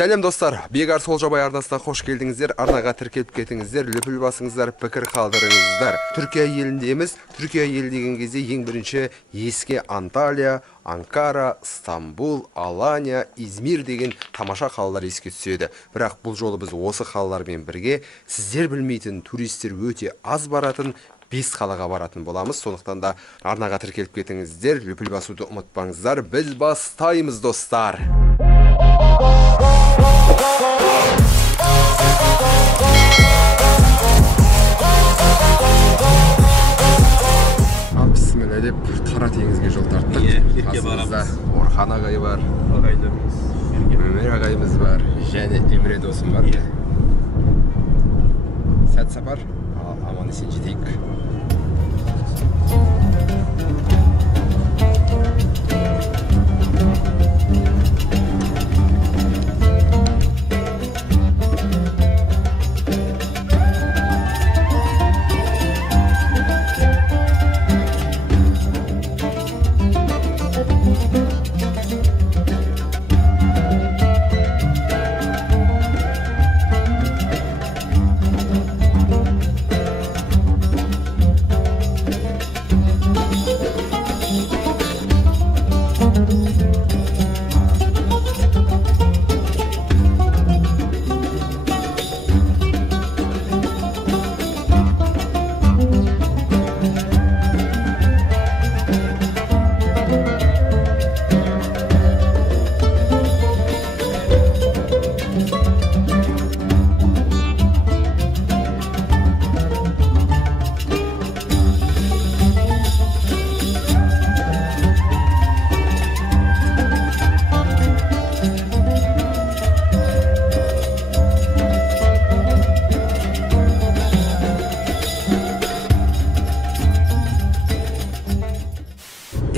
Сәлем достар, Бегар Солжабай арнасына хош келдіңіздер, арнаға тіркеліп кетіңіздер, лүпіл басыңыздар, пікір қалдырыңыздар. Түркия еліндеміз, Түркия елі деген кезде ең бірінші еске Анталия, Анкара, Стамбул, Алания, Измир деген тамаша қалалар еске түседі. Бірақ бұл жолы біз осы қалалармен бірге сіздер білмейтін туристер өте аз баратын 5 қалаға баратын боламыз. Сондықтан да арнаға тіркеліп кетіңіздер, лүпіл басуды ұмытпаңыздар. Біз бастаймыз достар. Бісміллә деп Қара теңізге жол тарттық. Қасымызда Орхан ағай бар, Өмір ағайымыз бар, және Емре досым бар. Сәт сапар, аман есен жетейік.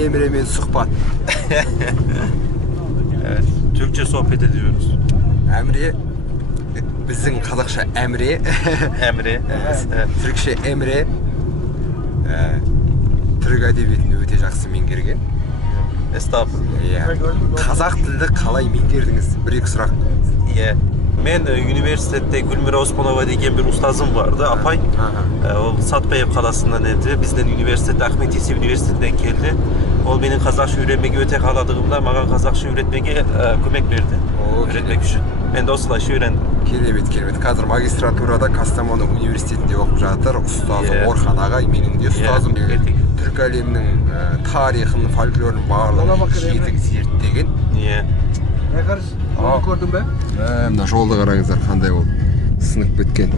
Emre'min sohbet. Evet, Türkçe sohbet ediyoruz. Emre, bizim Kazakça Emre. Emre. Evet. Türkçe Emre. Türk edebiyatını öte жақсы меңгерген. Estağfurullah. Қазақ тілді қалай меңгердіңіз? Bir-екі сұрақ. Men üniversitede Gülmira Osmanova деген bir ustazım vardı, apay. O Satpayev kalasından edi. Bizden üniversitede Ahmet Yesevi Üniversitesi'nden geldi. O benim Kazakça öğrenmeyi öte kaladığımda bana Kazakça öğretmeye kömek verdi. Öğretmek için. Ben de oslayışı öğrendim. Керемет. Қазір магистратурада Kastamonu Üniversitesi'nde оқып жатыр. Ұстазы Орхан ағай, менің де ұстазым. Түркі әлемінің тарихын, фольклорын барлығын жетік зерттеген. Gördün be? Мына жолды қараңыздар, қандай ол сынып кеткен.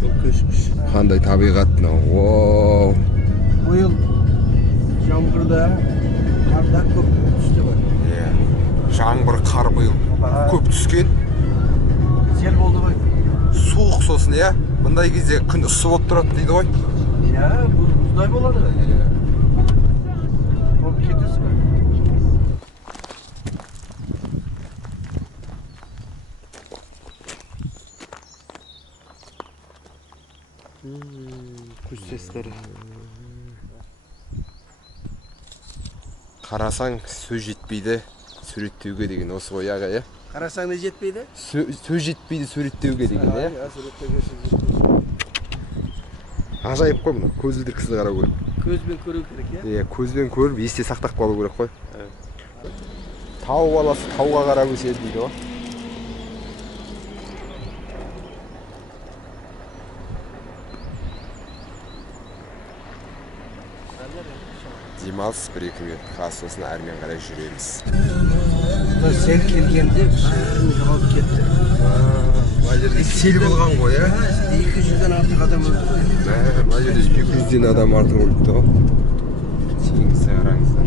Çok köşmüş. Қандай табиғат мынау. Bu yıl жаңбырда, қарда көп түсті бар. Жаңбыр, қар биыл көп түскен. Сел болды ғой. Суық сосын, Бұндай кезде күн ыссы болып тұрады дейді ғой. Бұздай болады. Болып кетесі бар. Kuş sesleri. Қарасаң сөз жетпейді суреттеуге деген осы ғой аға, Қарасаң не жетпейді? Сөз жетпейді суреттеуге деген, Ажайып қой мұны, көзілдіркісі қарау керек. Көзбен көру керек, Көзбен көріп, есте сақтап қалу керек қой. Тау баласы тауға қарап өседі дейді ғой. Демалыс бір-екі минут сосын әрмен қарай жүреміз. Сел келгенде бәрін жоғалып кетті. Сел болған ғой, 200-ден артық адам өлді ғой. Мына жерде 200-ден адам артық өліпті ғой. Теңізді қараңыздар.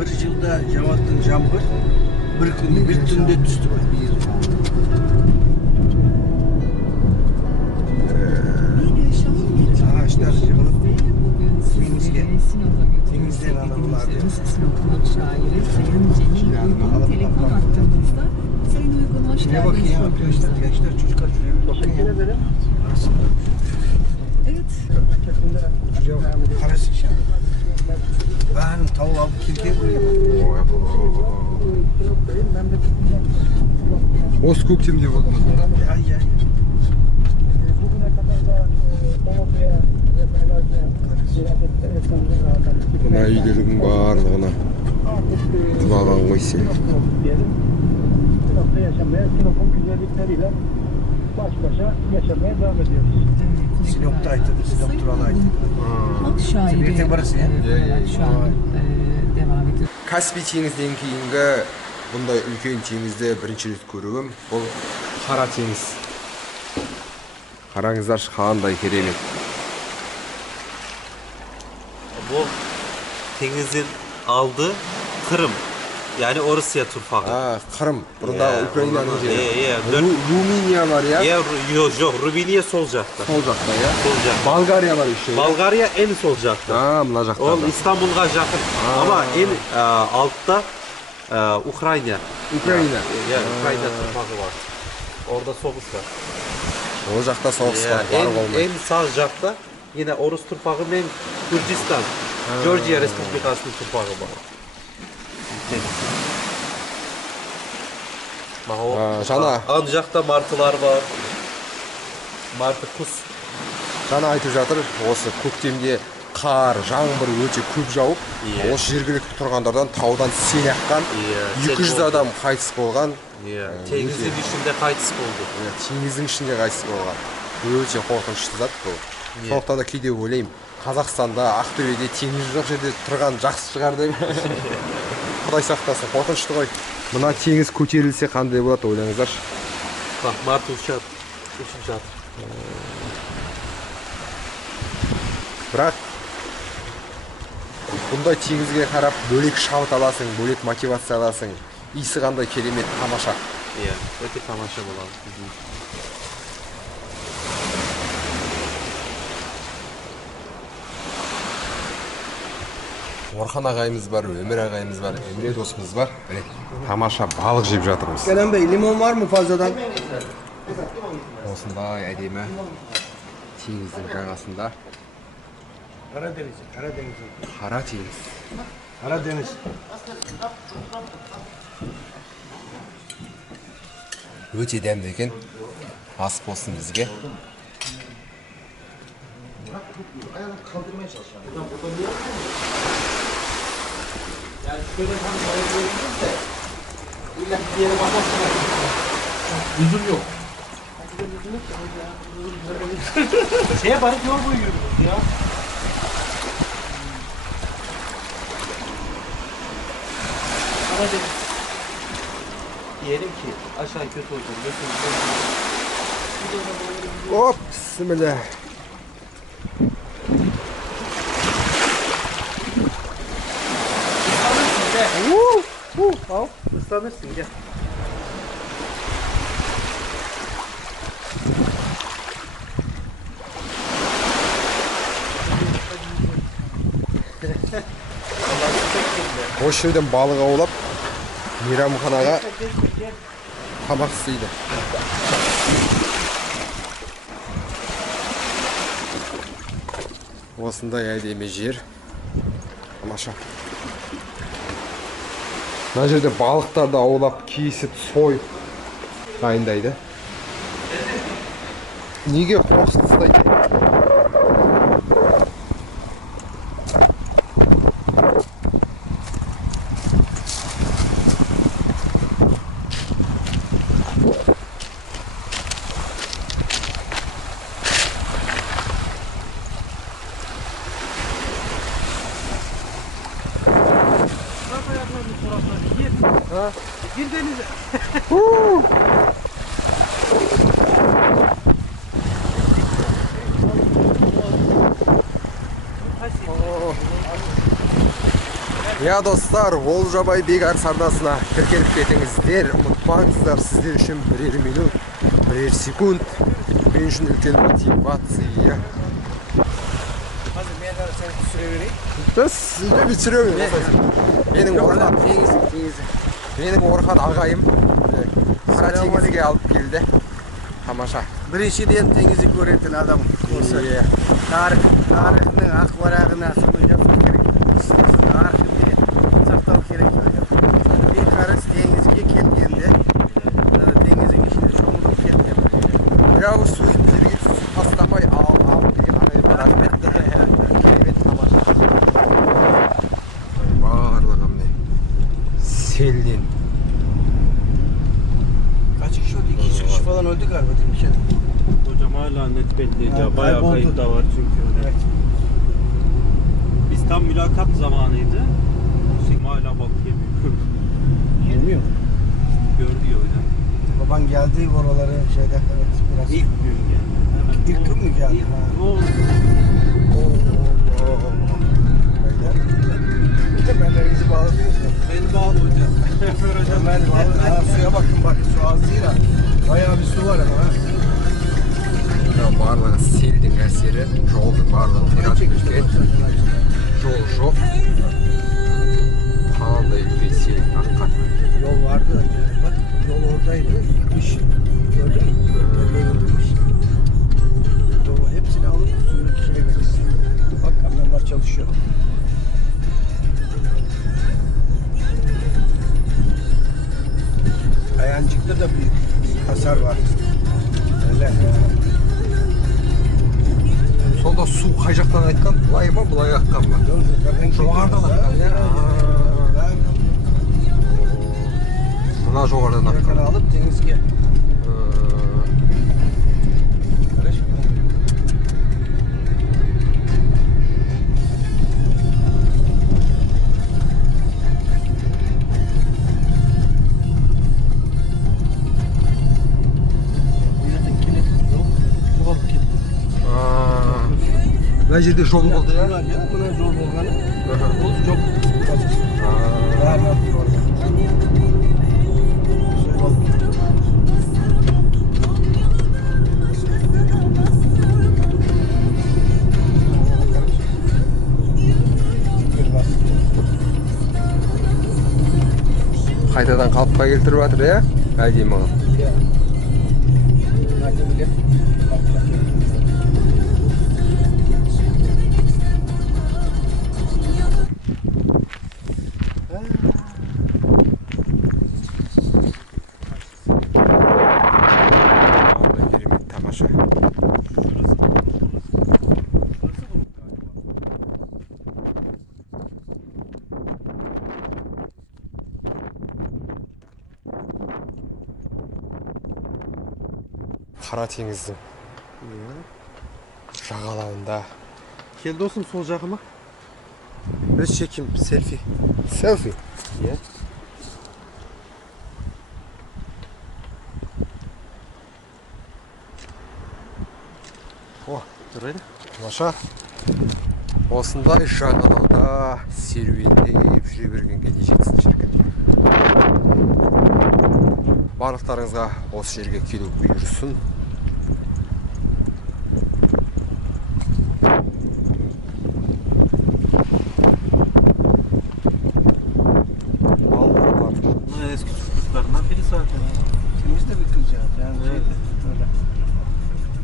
Bir жылда жауатын жаңбыр bir күнде bir түнде түсті ғой. Ağaçlar yığılıp denizden alırlar diyor. Ne bakın ya arkadaşlar, gençler çocuklar şuraya bir bakın ya. Evet. Yok, karısı işte. Ben tavuğa bu kirkeği Осы көктемде болды ма? Ay. Мына үйлердің барлығына құлаған ғой сел. Baş başa yaşamaya devam ediyoruz. Sinop'ta aytıdı, Sinop Turalı aytıdı. Halk şairi Birlikte barısı ya. olarak şu an devam ediyor. Каспий теңізден кейінгі бұндай үлкен теңізді бірінші рет көруім. Бұл Қара теңіз. Қараңыздаршы қандай керемет. Bu denizin aldı Kırım. Yani Orusya turfağı. Қырым. Бұрындағы Украинаның жері. Dört. Ruminiya var ya. Yok, Rumeliya sol жақта. Сол жақта ya. Sol жақta. Болгария var işte. Bolgarya en sol жақta. Mına жақта. O İstanbul'a yakın. Ama en altta Ukrayna. Ukrayna. Ya Ukrayna turfağı var. Orada soğuk var. Ол жақта соғыс Ya, var. Барып olmayı. en sağ жақta yine Orus turfağı hem Gürcistan. Georgia Respublikası'nın turfağı var. Bak o Жаңа Ancak'ta martılar var. Martı kus. жаңа айтып жатыр, осы көктемде қар, жаңбыр өте көп жауып, Иә. осы жергілікті тұрғандардан таудан сел аққан, Иә, 200 сел адам қайтыс болған, Denizin içinde kayıtsız oldu. теңіздің ішінде қайтыс болған. Өте қорқынышты зат бұл. Иә. Сондықтан да кейде ойлаймын, Қазақстанда, Ақтөбеде теңіз жоқ жерде тұрған жақсы шығар деп. Құдай сақтасын, қорқынышты ғой. Мына теңіз көтерілсе қандай болады ойлаңыздаршы. Bak martı uçar. Uçup жатыр. Бірақ бұндай теңізге қарап бөлек шабыт аласың, бөлек мотивация аласың. Иісі қандай керемет, тамаша. Iya, öte tamaşa bulalım. Орхан ағайымыз бар, Өмір ағайымыз бар, Emre досымыз бар. Міне, тамаша балық жеп жатырмыз. Kenan Bey, limon var mı fazladan? Осындай әдемі теңіздің жағасында Karadeniz. қара теңіз. Karadeniz. Өте дәмді екен. Ас болсын бізге. Şeye barık yol koyuyoruz ya. Karadeniz. Diyelim ki aşağı kötü olacak. Hop, bismillah. Al, ıslanırsın gel. Осы жерден балық аулап, мейрамханаға тамақ істейді. Осындай әдемі жер. Тамаша. Мына жерде балықтарды аулап, кесіп, сойып дайындайды. Неге қоқыс тастайды? Gir denize. Я достар, Олжабай Бегар сардасына тіркеліп кетіңіздер. Ұмытпаңыздар, сіздер үшін бірер минут, бірер секунд. Мен үшін үлкен мотивация. Hadi ben de seni sürevereyim. Сізді бітіремін. Менің Орхан Менің Орхан ағайым қара теңізге алып келді. Tamaşa. Birinçiden dengizi göreten adam olsa. Tarihinin akvarağına asılı yapmak gerek. Tarihini saklav gerek. Bir karış dengizge kelgende dengizin içinde çoğunluk ketken. Ya bu sözümüzü pastamay al diye arayı bırakmak. Evet tamaşa. Bağırlığım ne? Seldin. Kaç kişi öldü? 200 kişi falan öldü galiba değil mi? Hocam hala net belli değil ya. Bayağı kayboldu. kayıt da var çünkü. Evet. Biz tam mülakat zamanıydı. Hala balık yemiyor. Yemiyor. Gördü ya hocam. Baban geldi oraları şeyde evet biraz. İlk gün geldi. Hemen. İlk gün mü geldi? İlk, Ha. o Kemerler izi bağladınız mı? beni bağlı hocam. Kemer bağlı. Ha, suya bakın su az değil ha. Bayağı bir su var ama ha. Ya bağırlığın seldin eseri. Joldun bağırlığın biraz ülke. Jol yok. Kanalda ülke sel akkan. Yol vardı önce. Bak yol oradaydı. Gitmiş. Gördün mü? Bölgeye indirmiş. Yolu hepsini alıp suyun içine vermiş. Bak kamyonlar çalışıyor. Ayancık'ta da büyük bir hasar var. Öyle. Sonda su kayacaktan aytkan, bulay mı bulay akkan mı? Жоғарыдан akkan ya. Mına жоғарыdan akkan. Yakını alıp denizge. Mына жерде жол болды ya. Buna zor olganı. O çok kazık. Қайтадан қалыпқа келтіріп жатыр ya. Әдемі қылып. Керемет тамаша. Қара теңіздің жағалауында. Gel dostum sol жағыма. Біз çekim selfie. Selfie. Иә. О, Жарайды. тамаша. Осындай жағалауда серуендеп жүре бергенге не жетсін шіркін. Барлықтарыңызға осы жерге келу бұйырсын. Bunlar eski çocuklarından biri zaten. İkimiz de bir kız ya. Yani öyle.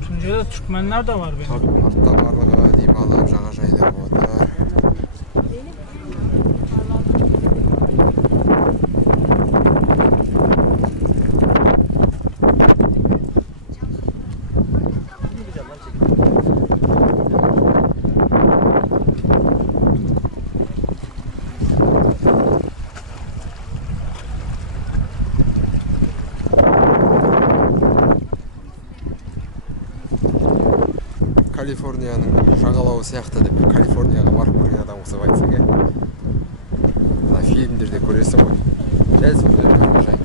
Tuncay'da Türkmenler de var benim. Артта барлығы демалып жағажайда отыр. Калифорнияның жағалауы сияқты деп Калифорнияға барып көрген адам ұқсап айтсақ иә. Мына фильмдерде көресің ғой. Дәл сондай жағажай.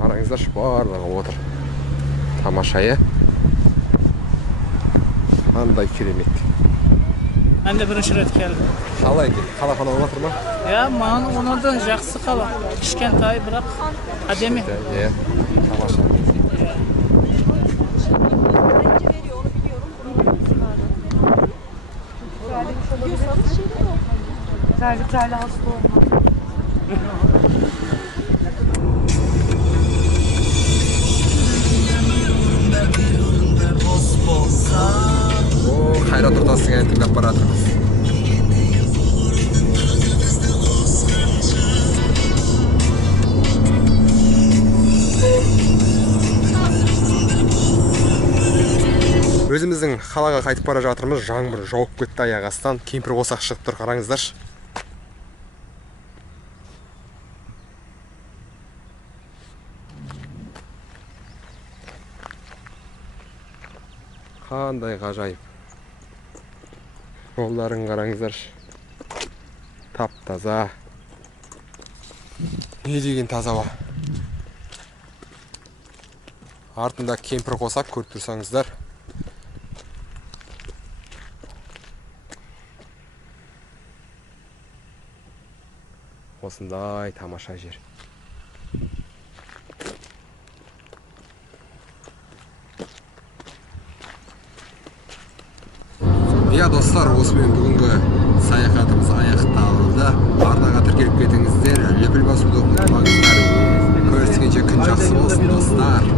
Қараңыздаршы, барлығы отыр. Тамаша иә. Андай керемет. Ben de birinci rет geldim. Қалай екен? Қала falan отыр ма? Ya mağın ona da жақсы қала. Кішкентай бірақ әдемі. Иә. Тамаша. Terliklerle hasta olma. О, Қайрат Нұртастың әнін тыңдап бара жатырмыз. Өзіміздің қалаға қайтып бара жатырмыз. Жаңбыр жауып кетті аяқ астынан. Кемпір қосақ шығып тұр, қараңыздаршы. Қандай ғажайып. Жолдарын қараңыздаршы. Тап-таза. Не деген таза ауа. Артында кемпір қосақ көріп тұрсаңыздар. Осындай тамаша жер. Иә достар, осымен бүгінгі саяхатымыз аяқталды. Арнаға тіркеліп кетіңіздер, лүпіл басуды ұмытпаңыздар. Көріскенше күн жақсы болсын достар.